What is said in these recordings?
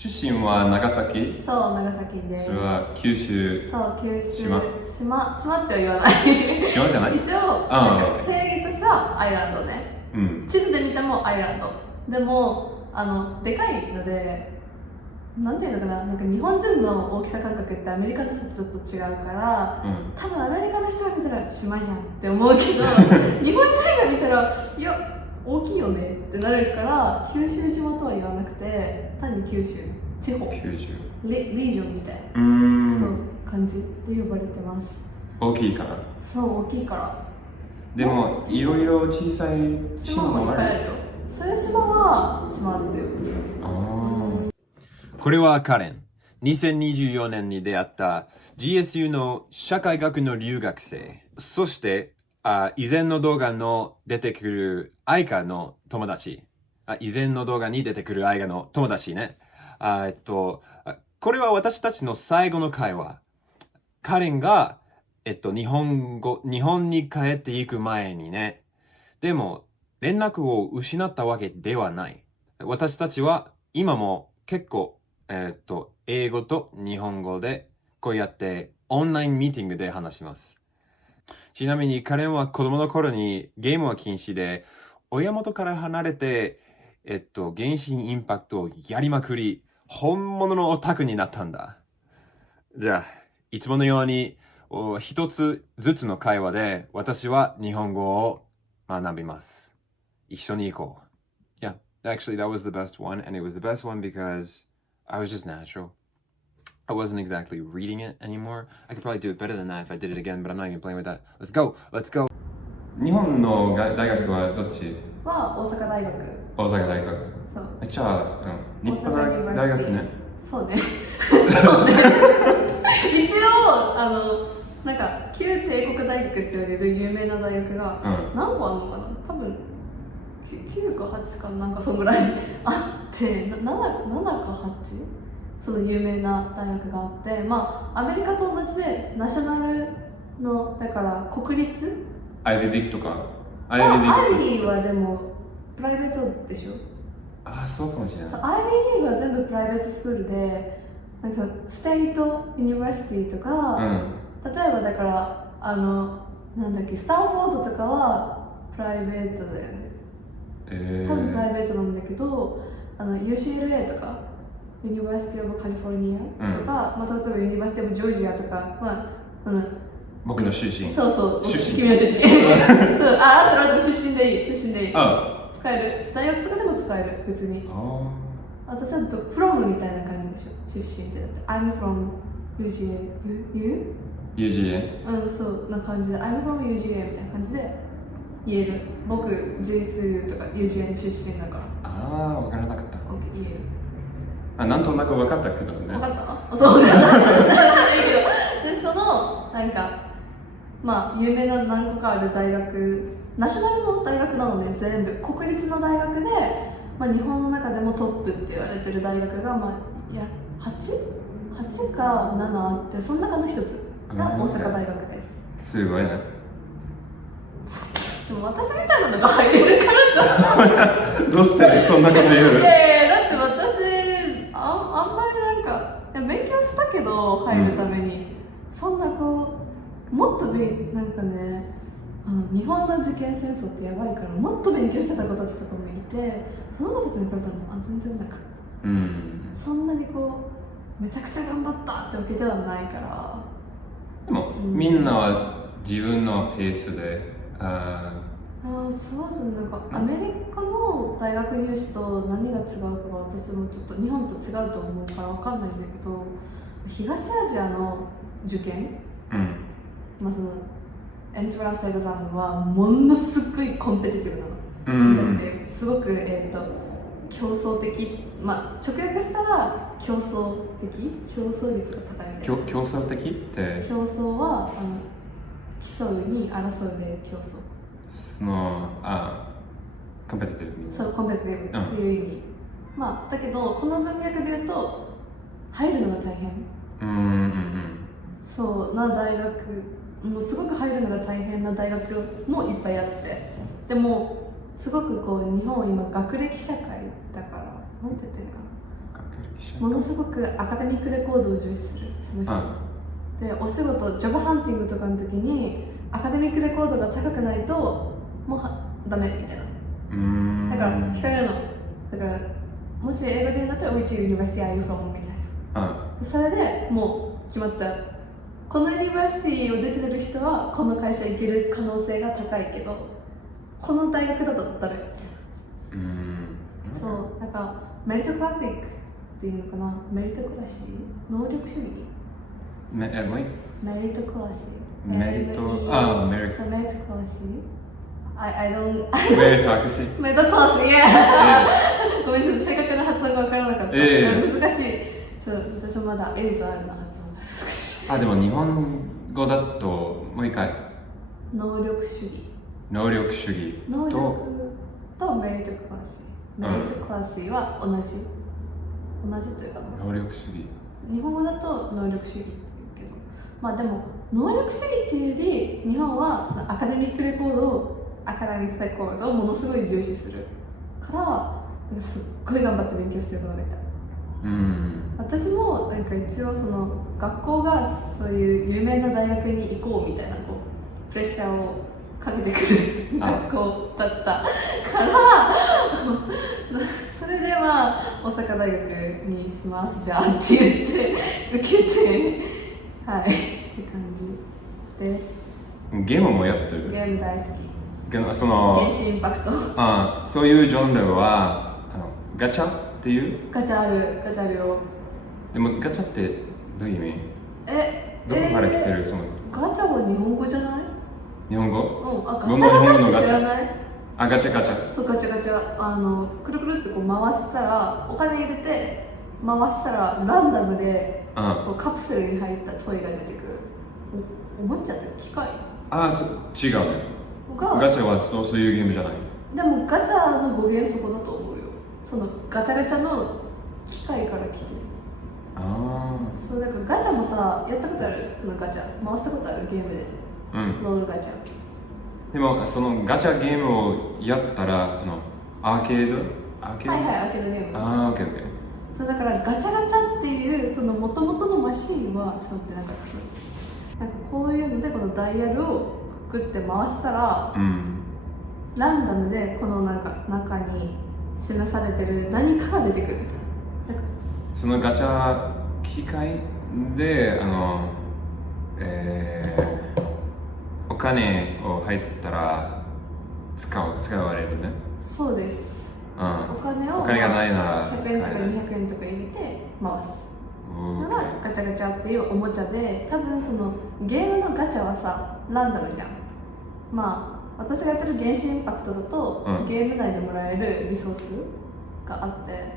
出身は長崎？そう、長崎です。それは九州？そう、九州。島っては言わない。島じゃない？一応、なんか定義としてはアイランドね。うん。地図で見てもアイランド。でも、でかいので、なんていうのかな、なんか日本人の大きさ感覚ってアメリカの人とちょっと違うから、多分アメリカの人が見たら島じゃんって思うけど、日本人が見たら、いや、大きいよねってなるから、九州島とは言わなくて、単に九州、地方、九州リージョンみたいな、そう感じで呼ばれてます。大きいから？そう、大きいから。でも、いろいろ小さい島もあるよ。そういう島は島って呼ぶ。これはカレン。2024年に出会った GSU の社会学の留学生。そして以前の動画の出てくるアイカの友達。以前の動画に出てくるアイカの友達ね。これは私たちの最後の会話。カレンが、日本に帰っていく前にね。でも、連絡を失ったわけではない。私たちは今も結構、英語と日本語でこうやってオンラインミーティングで話します。ちなみにカレンは子供の頃にゲームは禁止で、親元から離れて、原神インパクトをやりまくり、本物のオタクになったんだ。じゃあ、いつものように一つずつの会話で私は日本語を学びます。一緒に行こう。Yeah, actually that was the best one, and it was the best one because I was just natural. I wasn't exactly reading it anymore. I could probably do it better than that if I did it again, but I'm not even playing with that. Let's go! Let's go! 日本の大学はどっち？は大阪大学。大阪大学。そう。じゃあ、日本の大学ね。そうね。そうね。一応、なんか、旧帝国大学って言われる有名な大学が、何個あるのかな？多分、9か8かなんかそんぐらいあって、7か 8？ その有名な大学があって、まあ、アメリカと同じで、ナショナルの、だから国立？アイビーリッグとか？アイビーはでも、プライベートでしょ？そうかもしれない。アイビーリーグは全部プライベートスクールで、なんかステイトユニバーシティとか、例えばだからなんだっけ、スタンフォードとかはプライベートだよね。多分プライベートなんだけど、UCLA とかユニバーシティオブカリフォルニアとか、まあ、例えばユニバーシティオブジョージアとか、まあ僕の出身。そうそう、君の出身。そう、あと出身でいい、出身でいい。使える。大学とかでも使える、別に。私はfrom みたいな感じでしょ、出身って。だって I'm from UGA。UGA？そう、な感じで I'm from UGA みたいな感じで言える。僕、JSU とか UGA の出身だから。わからなかった。言える。なんとなく分かったけどね。分かった？そう、分かった。で、その、なんか、まあ、有名な何個かある大学、ナショナルの大学なので全部、国立の大学で、まあ、日本の中でもトップって言われてる大学が、まあ、8か7あって、その中の一つが大阪大学です。すごいね。でも私みたいなのが入れるからちょっとどうしてそんなこと言うの？いやいや、だって私あんまりなんか勉強したけど入るために、そんなこうもっとなんかね、日本の受験戦争ってやばいからもっと勉強してた子たちとかもいて、その子たちに比べたら全然なんか、そんなにこうめちゃくちゃ頑張ったってわけではないから。でも、みんなは自分のペースでそうだね。なんかアメリカの大学入試と何が違うかは私もちょっと日本と違うと思うから分かんないんだけど、東アジアの受験、まあそのエントランスエグザムはものすごいコンペティティブなの。だってすごく競争的、まあ直訳したら競争率が高いみたいな。競争的って競争は競うに争うで競争。コンペティティブ。そう、コンペティブっていう意味。まあだけどこの文脈で言うと入るのが大変。そうな大学、もうすごく入るのが大変な大学もいっぱいあって、でもすごくこう日本今学歴社会だから、なんて言ってるかな。学歴ものすごくアカデミックレコードを重視するその人、でお仕事ジョブハンティングとかの時にアカデミックレコードが高くないともうダメみたいな。だから聞かれるの。だからもし英語で言うんだったら Which university are you from? みたいな。それでもう決まっちゃう。このユニバーシティを出てる人はこの会社行ける可能性が高いけど、この大学だとダメみたいな。そう、なんかメリトクラティックっていうのかな、メリトクラシー、能力主義。メリトクラシー。メリトクラシー。I don't. メリトクラシー。メリトクラシー、ごめん、ちょっと正確な発音が分からなかった。難しい。私もまだ L と R の発音が難しい。でも日本語だともう一回。能力主義。能力主義と。能力とメリトクラシー。メリトクラシーは同じというか、能力主義。日本語だと能力主義っていうけど、まあでも能力主義っていうより日本はそのアカデミックレコードをものすごい重視するからすっごい頑張って勉強してることがいた。私もなんか一応その学校がそういう有名な大学に行こうみたいなプレッシャーをかけてくる学校だったからそれでまあ大阪大学にしますじゃあって言って受けてはいって感じです。ゲームもやってる。ゲーム大好き。その原始インパクト。そういうジャンルはガチャっていう？ガチャあるよ。でもガチャってどういう意味？どこから来てるその？ガチャは日本語じゃない？日本語？ガチャって知らない？ガチャ。そう、ガチャ。くるくるってこう回したら、お金入れて回したらランダムでこうカプセルに入ったトイが出てくる。おもちゃって機械？違うね。ガチャはそういうゲームじゃない。でもガチャの語源そこだと思うよ。そのガチャガチャの機械から来てる。そうだからガチャもさ、やったことある？そのガチャ回したことある？ゲームで。ロールガチャ。でもそのガチャゲームをやったらアーケード？はい、アーケードゲーム。オッケー。そうだからガチャガチャっていうその元々のマシンはちょっと待ってなんかこういうのでこのダイヤルをくって回したら、ランダムでこのなんか中に示されてる何かが出てくるみたいな。そのガチャ機械でお金を入ったら使われるね。そうです。お金がないなら100円とか200円とか入れて回すのがガチャガチャっていうおもちゃで、多分そのゲームのガチャはさランダムじゃん。まあ私がやってる原始インパクトだと、ゲーム内でもらえるリソースがあって、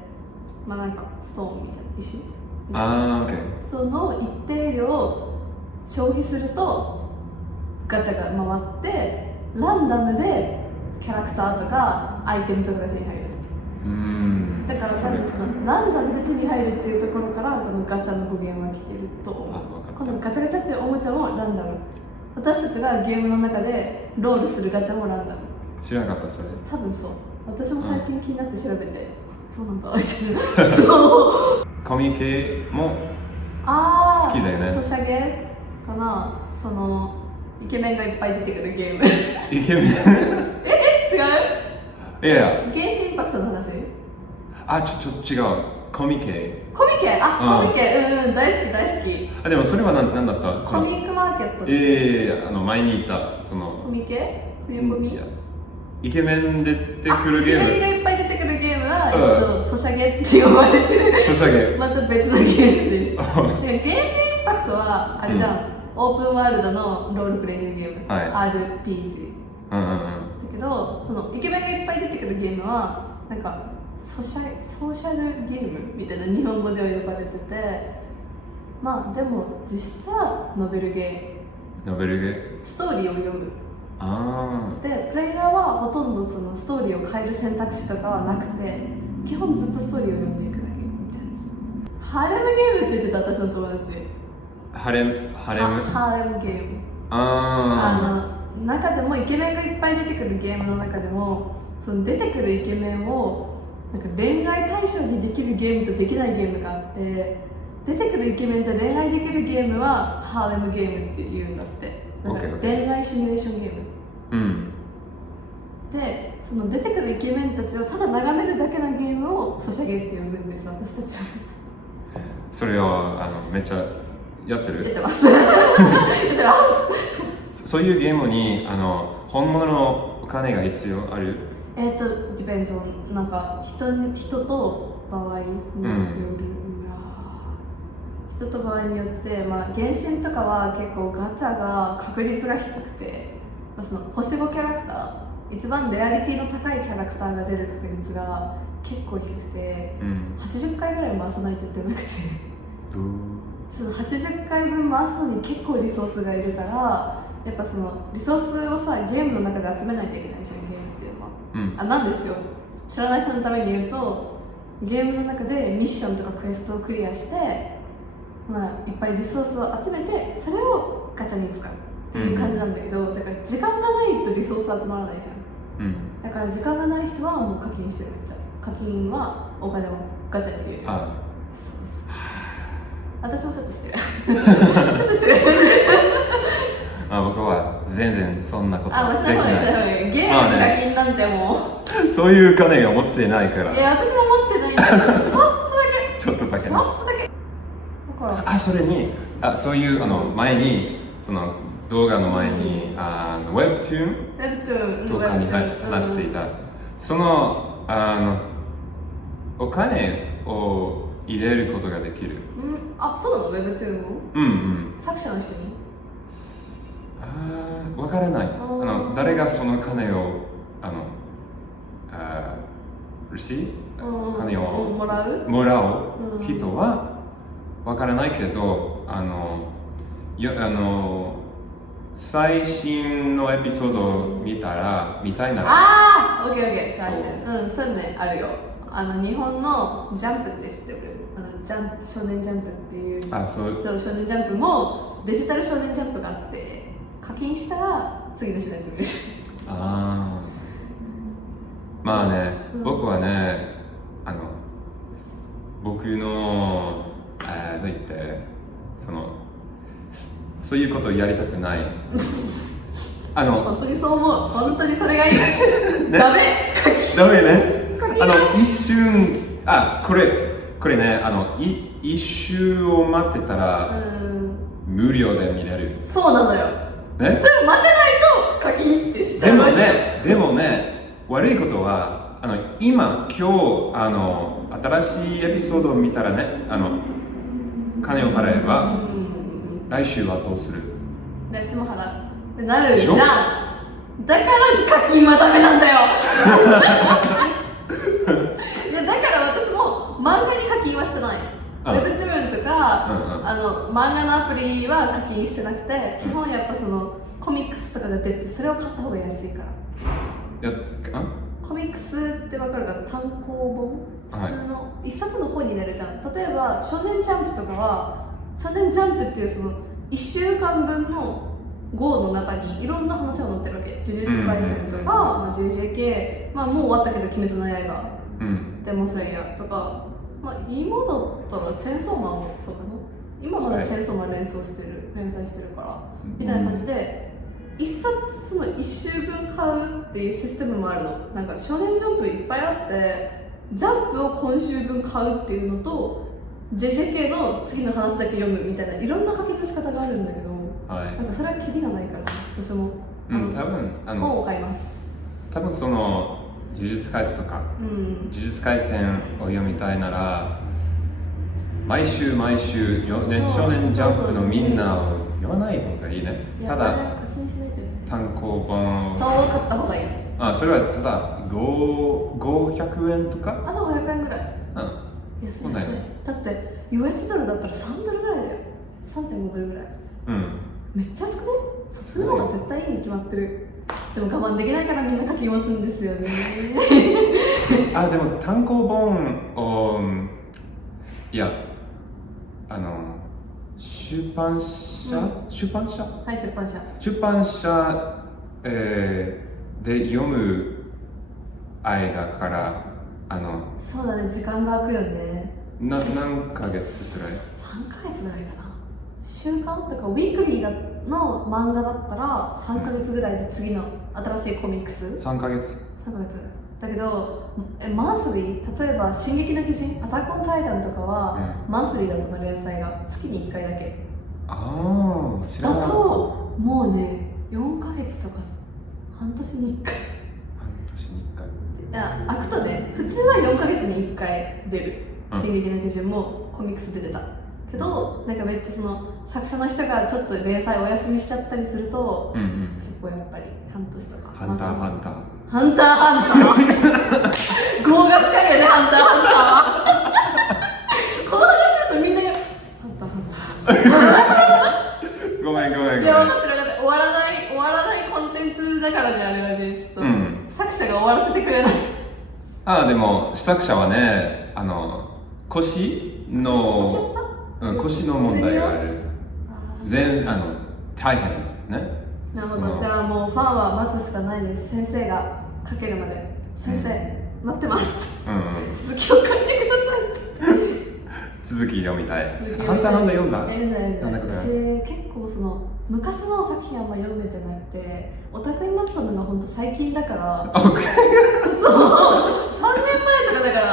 まあなんかストーンみたいな石、その一定量消費するとガチャが回ってランダムでキャラクターとかアイテムとかが手に入る。だから多分そのランダムで手に入るっていうところからこのガチャの語源は来てると思う。このガチャガチャっていうおもちゃもランダム。私たちがゲームの中でロールするガチャもランダム。知らなかったそれ。多分そう。私も最近気になって調べて、そうなんだみたいな。そう。コミケも好きだよね。ソシャゲかな。そのイケメンがいっぱい出てくるゲーム。イケメン？違う？いや。原始インパクトの話？違う。コミケ。コミケ、大好き。でもそれは何だった？コミックマーケットです。前にいたその。コミケ？冬コミ？イケメン出てくるゲーム。イケメンがいっぱい出てくるゲームは、ソシャゲって呼ばれてる。ソシャゲ。また別のゲームです。で、原始インパクトはあれじゃん。オープンワールドのロールプレイングゲーム。RPG。だけど、そのイケメンがいっぱい出てくるゲームはなんか。ソーシャルゲームみたいな日本語では呼ばれてて、まあでも実質はノベルゲー、ストーリーを読む。でプレイヤーはほとんどそのストーリーを変える選択肢とかはなくて、基本ずっとストーリーを読んでいくだけみたいな。ハレムゲームって言ってた私の友達。ハレムゲーム。中でもイケメンがいっぱい出てくるゲームの中でもその出てくるイケメンをなんか恋愛対象にできるゲームとできないゲームがあって、出てくるイケメンと恋愛できるゲームはハーレムゲームっていうんだって。なんか恋愛シミュレーションゲーム、うん、で、その出てくるイケメンたちをただ眺めるだけのゲームをソシャゲって呼ぶんです、私たちは。それをめっちゃやってる？やってますやってます。そういうゲームに本物のお金が必要あるdepends on なんか人と場合による、人と場合によって、まあ、原神とかは結構ガチャが確率が低くて、まあ、その星5キャラクター、一番レアリティの高いキャラクターが出る確率が結構低くて、80回ぐらい回さないといけなくてその80回分回すのに結構リソースがいるから、やっぱそのリソースをさ、ゲームの中で集めないといけないじゃん、ゲームっていうのは。なんですよ。知らない人のために言うと、ゲームの中でミッションとかクエストをクリアして、まあ、いっぱいリソースを集めて、それをガチャに使うっていう感じなんだけど、だから時間がないとリソース集まらないじゃん。だから時間がない人はもう課金してる。課金はお金をガチャに入れる。私もちょっとしてるちょっとしてる僕は全然そんなことできない。ゲームの課金なんてもうそういう金を持ってないから。いや、私も持ってないんだけど、ちょっとだけちょっとだけだからそれにそういう前にその動画の前にWebtoon とかに話していた、そのお金を入れることができる。そうなの？ Webtoon も？作者の人に？わからない。誰がその金を金をもらう人はわからないけど、最新のエピソードを見たいなら、オッケー、そういうのね、あるよ。日本のジャンプって知ってる？少年ジャンプっていう、そう少年ジャンプもデジタル少年ジャンプがあって、課金したら次の少年ジャンプ見れる。まあね、僕はね、僕のどう言ってそういうことをやりたくない本当にそう思う。本当にそれがいいダメね。一瞬これね、一周を待ってたら無料で見れる。そうなのよ。それを待てないと課金ってしちゃうわけよ。でもね、悪いことは今日新しいエピソードを見たらね、金を払えば、来週はどうする？来週も払うってなるじゃん。だから課金はダメなんだよいや、だから私も漫画に課金はしてない。Webtoon とか、漫画のアプリは課金してなくて、基本やっぱそのコミックスとかが出て、それを買った方が安いから。コミックスって分かるか？単行本、普通の一冊の本になるじゃん。例えば少年ジャンプとかは、少年ジャンプっていうその1週間分の号の中にいろんな話が載ってるわけ。呪術廻戦とか、JJK、もう終わったけど鬼滅の刃、デモンスレイヤーとか、今だったらチェーンソーマンもそうかな。今まだチェーンソーマン連載してるからみたいな感じで、一冊の1週分買うっていうシステムもあるの。なんか少年ジャンプいっぱいあって、ジャンプを今週分買うっていうのと JJK の次の話だけ読むみたいな、いろんな課金の仕方があるんだけど、なんかそれはキリがないから、私も本を買います。多分その呪術廻戦とか、呪術廻戦を読みたいなら毎週少年ジャンプのみんなを読まない方がいいね。ただ単行本を買った方がいい。それはただ500円とか、あと500円ぐらい。安い。だって US ドルだったら3ドルぐらいだよ。3.5ドルぐらい。めっちゃ安くね？そっちの方が絶対いいに決まってる。でも我慢できないからみんな課金をするんですよねでも単行本を出版社で読む間からそうだね、時間が空くよね。何ヶ月くらい？ 3ヶ月ぐらいかな。週間だからウィークリーの漫画だったら3ヶ月ぐらいで次の新しいコミックス。 3ヶ月。3ヶ月だけど、マンスリー、例えば「進撃の巨人」「アタックオンタイタン」とかは、マンスリーだったの、連載が月に1回だけ。ああ、知らなかった。だともうね、4ヶ月とか半年に1回。半年に1回。開くとね、普通は4ヶ月に1回出る「進撃の巨人」もコミックス出てたけど、なんかめっちゃその作者の人がちょっと連載お休みしちゃったりすると、結構やっぱり半年とか。ハンターハンター。ハンターハンター合格かよね、ハンターハンターは。この話するとみんながハンターハンター。ごめん。いや、分かってる。終わらないコンテンツだからね、あれはね、ちょっと、作者が終わらせてくれない。でも作者はね、腰の問題がある。大変ね。なるほど、じゃあもうファンは待つしかないです。先生が書けるまで。先生、待ってます。続きを書いてくださいって続き読みたい。ハンターハンター読んだ？私結構その昔の作品あんま読めてなくて、オタクになったのがほんと最近だから。そう、3年前とかだから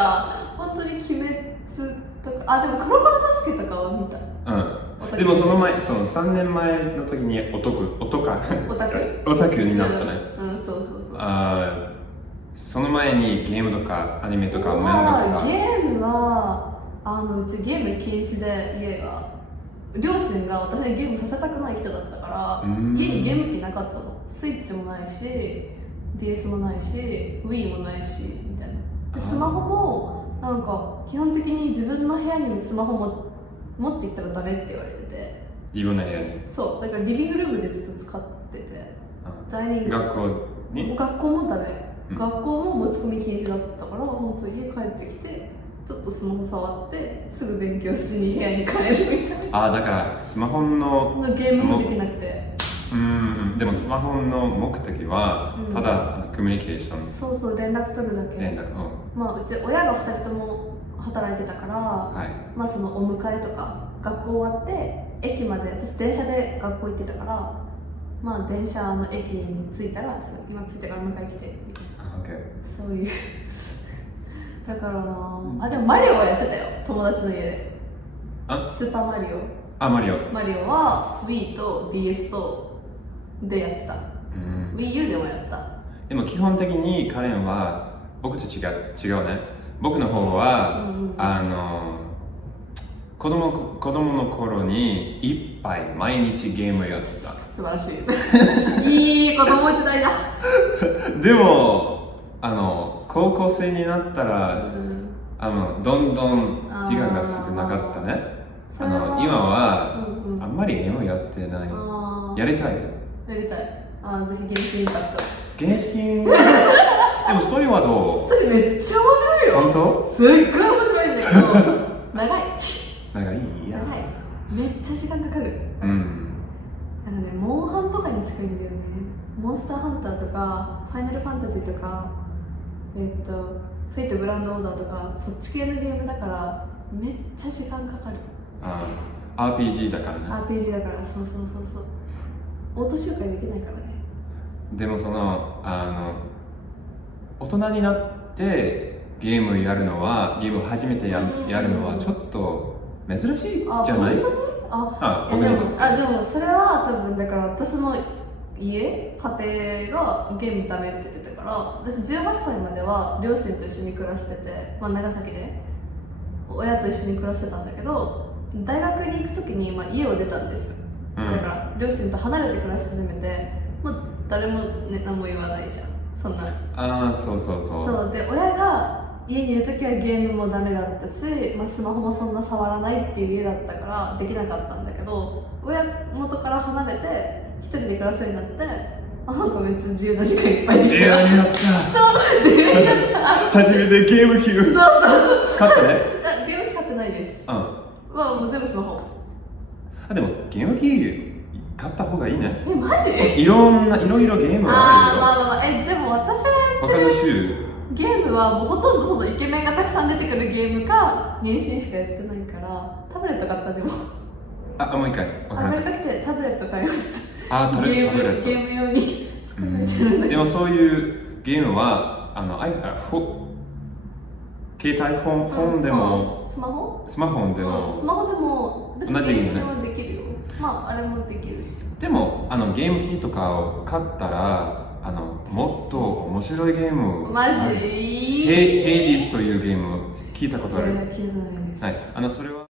本当に鬼滅とか、でも黒子のバスケとかは見た。でもその3年前の時にオタクになったね。そうその前にゲームとかアニメとか漫画とか。ゲームはうちゲーム禁止で、家が両親が私にゲームさせたくない人だったから、家にゲーム機なかったの。スイッチもないし DS もないし Wii もないしみたいな。でスマホもなんか基本的に自分の部屋にスマホも持っていったらダメって言われてて、自分の部屋に。そうだからリビングルームでずっと使ってて、ダイニング。学校もダメ、学校も持ち込み禁止だったから、本当家帰ってきてちょっとスマホ触ってすぐ勉強しに部屋に帰るみたいな。だからスマホのゲームもできなくて。でもスマホの目的はただコミュニケーション。そう連絡取るだけ。うち親が2人とも働いてたから、そのお迎えとか学校終わって駅まで、私電車で学校行ってたから、電車の駅に着いたらちょっと今着いたから迎え来てみたいな。そういうだからな。でもマリオはやってたよ、友達の家で。スーパーマリオ。マリオは Wii と DS とでやってた。Wii U でもやった。でも基本的にカレンは僕と違うね。僕の方は、子供の頃にいっぱい毎日ゲームやってた。素晴らしい。いい子供時代だ。でも高校生になったら、どんどん時間が少なかったね。今は、あんまりゲームやってない。やりたい。ぜひ原神インパクト。原神でもストーリーはどう？ストーリーめっちゃ面白いよ。本当？すっごい面白いんだけど長い。めっちゃ時間かかる。なんかね、モンハンとかに近いんだよね。モンスターハンターとかファイナルファンタジーとかフェイトグランドオーダーとか、そっち系のゲームだからめっちゃ時間かかる。RPG だからね。RPG だから、そうオート周回できないからね。でも大人になってゲームを初めてやるのはちょっと珍しいじゃない？でもそれは多分だから私の家庭がゲームダメって言ってたから、私18歳までは両親と一緒に暮らしてて、長崎で親と一緒に暮らしてたんだけど、大学に行く時に家を出たんです。だから両親と離れて暮らし始めて、誰も、何も言わないじゃん、そんな。そうで、親が家にいる時はゲームもダメだったし、スマホもそんな触らないっていう家だったからできなかったんだけど、親元から離れて一人で暮らすようになって、なんかめっちゃ自由な時間いっぱいできた。自由になった。自由になった。初めてゲーム機を買ったね。ゲーム機買ってないです。もう全部スマホ。でもゲーム機買った方がいいね。マジ？いろいろゲームがあるよ。でも私がやってる。他の州ゲームはもうほとんどそのイケメンがたくさん出てくるゲームか原神しかやってないからタブレット買ったでももう一回。アメリカ来てタブレット買いましたタブレット。ゲーム用に少ないじゃない。でもそういうゲームは携帯本でも、スマホスマホでも、スマホでも別に同じゲームね練習はできるよ。まああれもできるし。でもゲーム機とかを買ったらもっと面白いゲーム、マジ？ヘイディスというゲーム聞いたことある？聞いたことないです。はい、それは